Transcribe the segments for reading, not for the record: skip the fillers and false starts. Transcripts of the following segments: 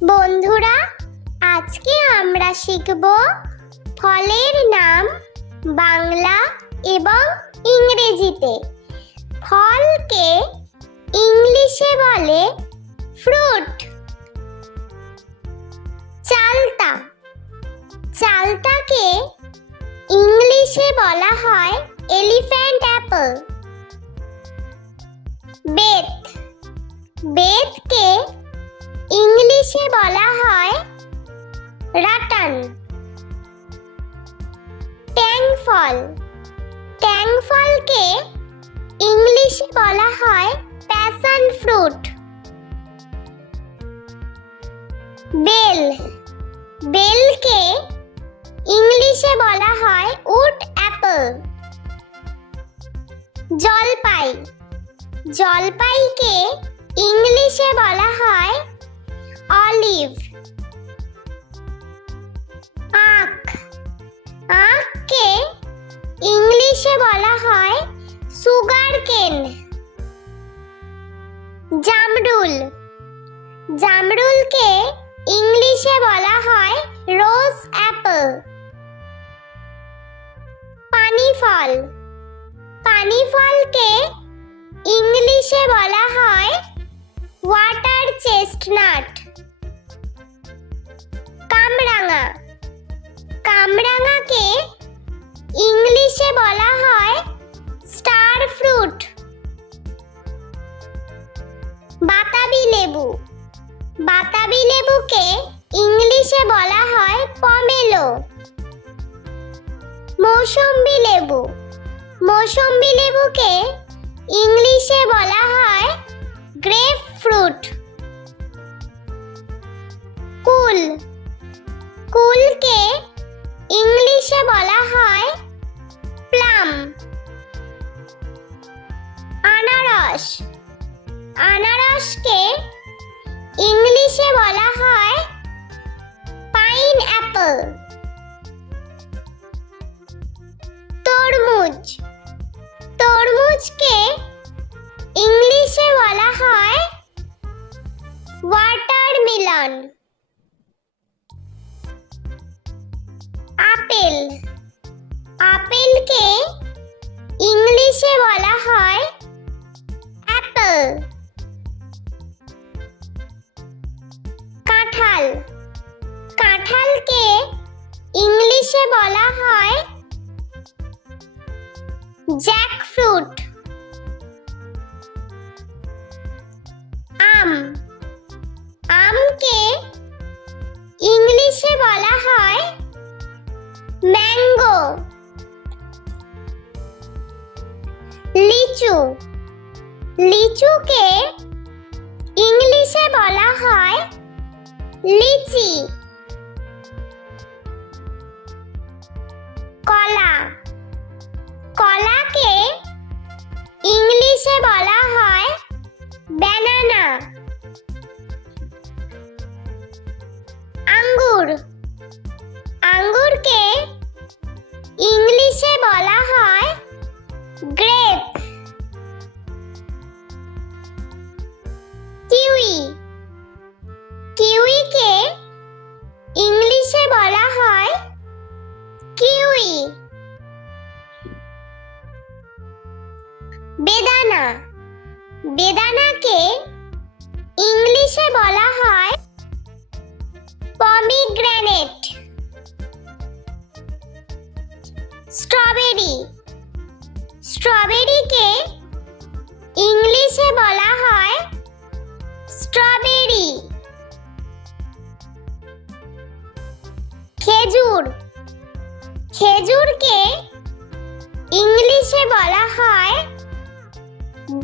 বন্ধুরা, আজকে আমরা শিখব ফলের নাম বাংলা এবং ইংরেজিতে। ফলকে ইংলিশে বলে ফ্রুট। চালতা, চালতাকে ইংলিশে বলা হয় এলিফ্যান্ট অ্যাপল। বেত, বেতকে ইংলিশে বলা হয় রাটান। ট্যাং ফল, ট্যাং ফলকে ইংলিশে বলা হয় প্যাশন ফ্রুট। বেল, বেলকে ইংলিশে বলা হয় উড অ্যাপল। জলপাই, জলপাইকে ইংলিশে বলা হয় অলিভ। আখ, আখকে ইংলিশে বলা হয় সুগার কেন। জামরুল, জামরুলকে ইংলিশে বলা হয় রোজ অ্যাপল। পানি ফল, পানি ফলকে ইংলিশে বলা হয় ওয়াটার চেস্টনাট। কামরাঙা, কামরাঙাকে ইংলিশে বলা হয় স্টার ফ্রুট। বাতাবি লেবু, বাতাবি লেবুকে ইংলিশে বলা হয় পমেলো। মৌসম্বি লেবু, মৌসম্বি লেবুকে ইংলিশে বলা হয় গ্রেপ ফ্রুট। কুল, কুলকে ইংলিশে বলা হয় প্লাম। আনারস, আনারসকে ইংলিশে বলা হয় পাইন অ্যাপল। তরমুজ, তরমুজকে ইংলিশে বলা হয় ওয়াটারমেলন। আপেল, আপেলকে ইংলিশে বলা হয় অ্যাপল। কাঁঠাল, কাঁঠালকে ইংলিশে বলা হয় জ্যাকফ্রুট। আম, আমকে ইংলিশে বলা হয় ম্যাঙ্গো। লিচু, লিচুকে ইংলিশে বলা হয় লিচি। কলা, কলাকে ইংলিশে বলা হয় ব্যানানা। আঙ্গুর, আঙ্গুরকে ইংলিশে বলা হয় গ্রেপ। কিউই, কিউইকে ইংলিশে বলা হয় কিউই। বেদানা, বেদানাকে ইংলিশে বলা হয় পমিগ্রেনেট। স্ট্রবেরি, স্ট্রবেরিকে ইংলিশে বলা হয় স্ট্রবেরি। খেজুর, খেজুরকে ইংলিশে বলা হয়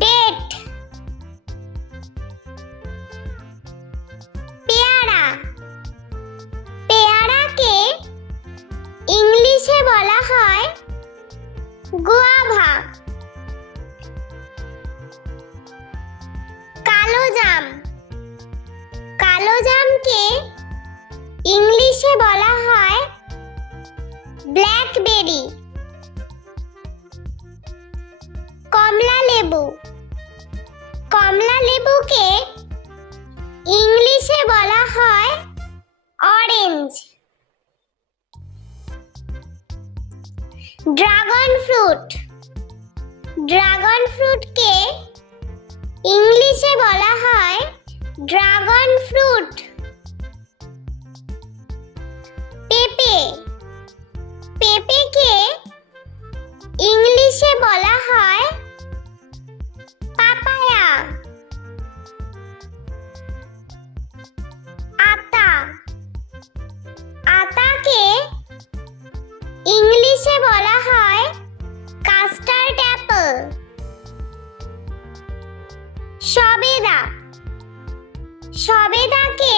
ডেট। পেয়ারা, পেয়ারাকে ইংলিশে বলা হয় গুয়াভা। কালোজাম, কালোজামকে ইংলিশে বলা হয় ব্ল্যাকবেরি। কমলা লেবু, কমলা লেবুকে ইংলিশে ইংলিশে বলা হয় অরেঞ্জ। Dragon fruit. ড্রাগন ফ্রুটকে ইংলিশে বলা হয় ড্রাগন ফ্রুট। পেঁপে। পেঁপেকে ইংলিশে বলা হয় পাপায়া। আতা। আতাকে ইংলিশে বলা হয় কাস্টার্ড অ্যাপল। সবেদা। সবেদাকে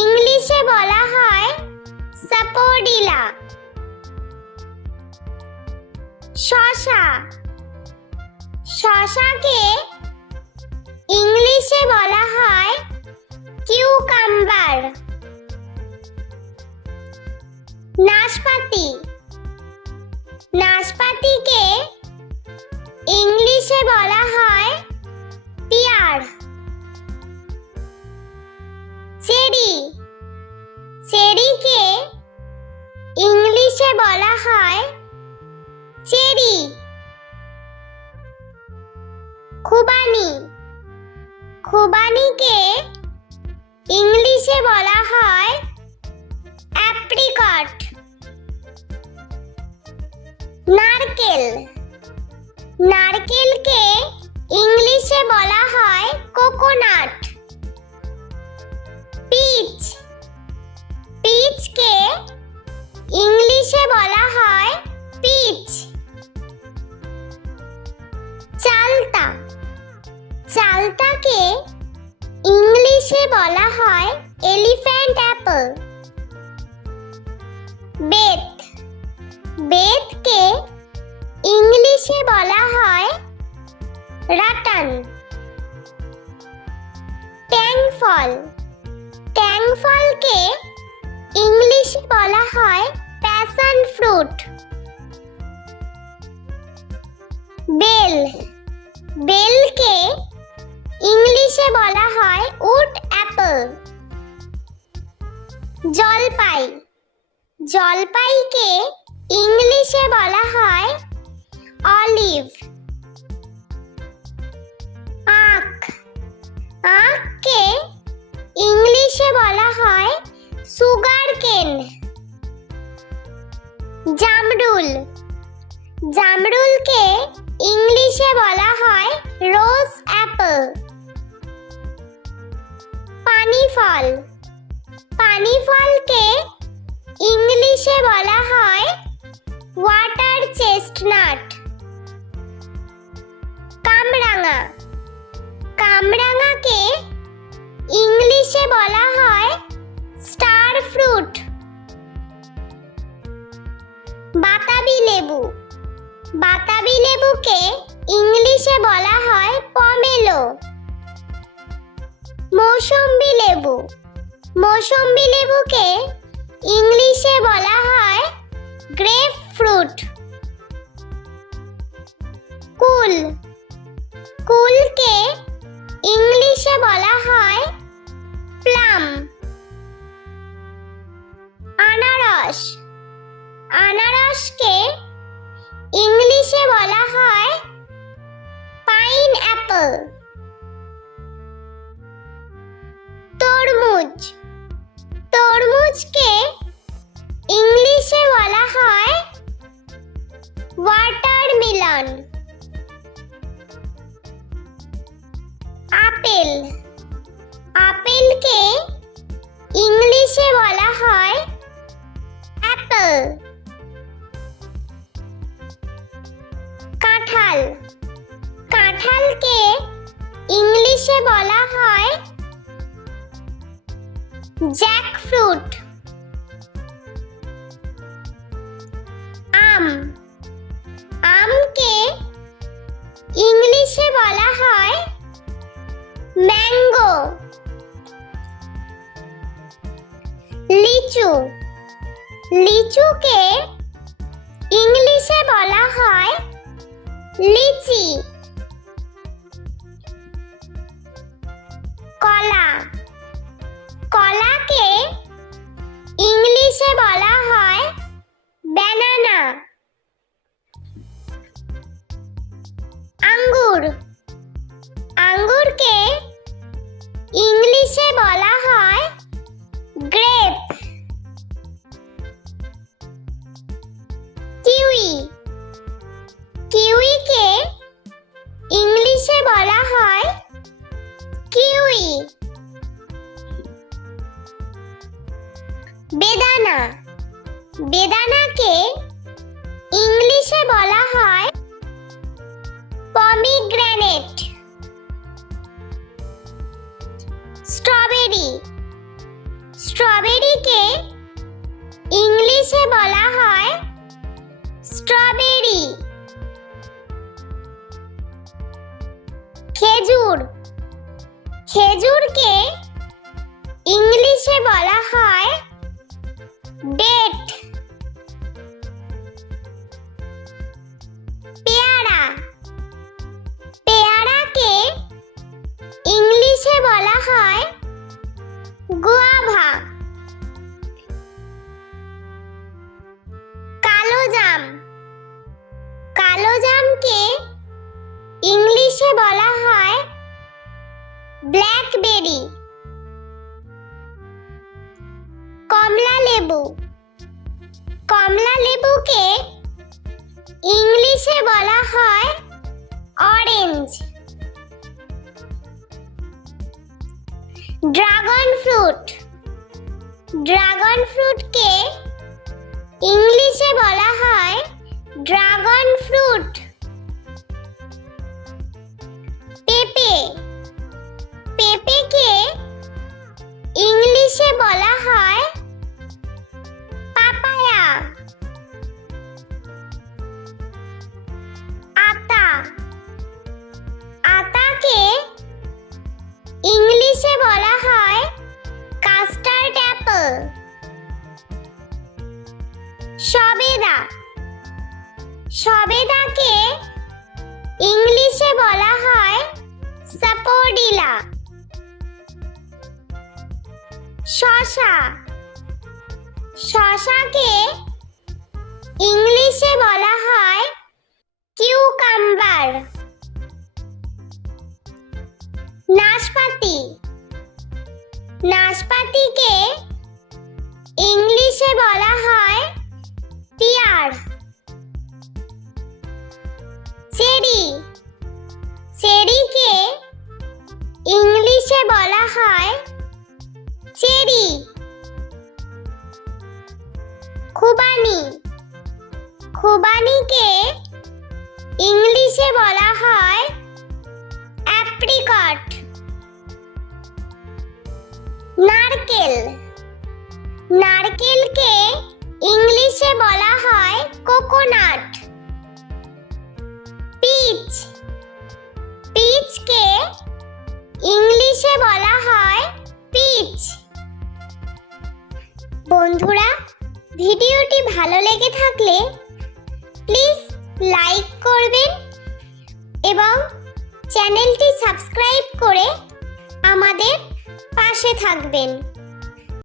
ইংলিশে বলা হয় সাপোডিলা। শসা। শসাকে ইংলিশে বলা হয় কিউকাম্বার। নাশপাতি। নাশপাতিকে ইংলিশে বলা হয় পিয়ার। চেরি। চেরিকে ইংলিশে বলা হয় চেরি। খুবানি। খুবানিকে ইংলিশে বলা হয় অ্যাপ্রিকট। নারকেল। নারকেলকে ইংলিশে বলা হয় কোকোনাট। পিচ। পিচকে ইংলিশে বলা হয় পিচ। চালতা। চালতাকে ইংলিশে বলা হয় এলিফ্যান্ট অ্যাপল। বেত। বেতকে ইংলিশে বলা হয় রাটান। ট্যাংফল। ট্যাংফলকে ইংলিশে বলা হয় প্যাশন ফ্রুট। বেল। বেলকে ইংলিশে বলা হয় উড অ্যাপল। জলপাই। জলপাইকে ইংলিশে বলা হয় অলিভ। আখ। আখকে ইংলিশে বলা হয় সুগার কেন। জামরুল। জামরুলকে ইংলিশে বলা হয় রোজ অ্যাপল। পানি ফল। পানি ফলকে ইংলিশে বলা হয় ওয়াটার চেস্টনাট। কামরাঙা। কামরাঙাকে ইংলিশে বলা হয় স্টার ফ্রুট। বাতাবি লেবু। বাতাবি লেবুকে ইংলিশে বলা হয় পমেলো। মৌসম্বি লেবু। মৌসম্বি লেবুকে ইংলিশে বলা হয় গ্রেপ ফ্রুট। কুল। কুলকে ইংলিশে বলা হয় প্লাম। আনারস। আনারসকে ইংলিশে বলা হয় পাইন অ্যাপল। তরমুজ। তরমুজকে ইংলিশে বলা হয় ওয়াটারমেলন। আপেল। আপেলকে ইংলিশে বলা হয় অ্যাপল। কাঁঠাল। কাঁঠালকে ইংলিশে বলা হয় জ্যাকফ্রুট। আম। আমকে ইংলিশে বলা হয় ম্যাঙ্গো। লিচু। লিচুকে ইংলিশে বলা হয় লিচি। কলা। খেজুরকে ইংলিশে বলা হয় গ্রেপ। কিউই, কিউইকে ইংলিশে বলা হয় কিউই। বেদানা, বেদানাকে ইংলিশে বলা হয় পমিগ্রেনেট। স্ট্রবেরি, স্ট্রবেরিকে ইংলিশে বলা হয় স্ট্রবেরি। খেজুর, খেজুরকে ইংলিশে বলা হয় ডেট। পেয়ারা, পেয়ারাকে ইংলিশে বলা হয় গুয়াভা। কালোজাম, কালোজামকে ইংলিশে বলা হয় ব্ল্যাকবেরি। কমলা লেবু, কমলা লেবুকে ইংলিশে বলা হয় অরেঞ্জ। ড্রাগন ফ্রুট, ড্রাগন ফ্রুটকে ইংলিশে বলা হয় ড্রাগন ফ্রুট। পেঁপে, পেঁপেকে ইংলিশে বলা হয় পাপায়া। আতা, আতাকে ইংলিশে বলা হয় কাস্টার্ড অ্যাপল। সবেদা, সবেদাকে ইংলিশে বলা হয় সাপোডিলা। শসা, শসাকে ইংলিশে বলা হয় কিউকাম্বার। নাশপাতি, নাশপাতিকে ইংলিশে বলা হয় পিয়ার। চেরি, চেরিকে ইংলিশে বলা হয় চেরি। খুবানি, খুবানিকে ইংলিশে বলা হয় অ্যাপ্রিকট। নারকেল, নারকেলকে ইংলিশে বলা হয় কোকোনাট। পিচ, পিচকে ইংলিশে বলা হয় পিচ। বন্ধুরা, ভিডিওটি ভালো লেগে থাকলে প্লিজ লাইক করবেন এবং চ্যানেলটি সাবস্ক্রাইব করে আমাদের পাশে থাকবেন।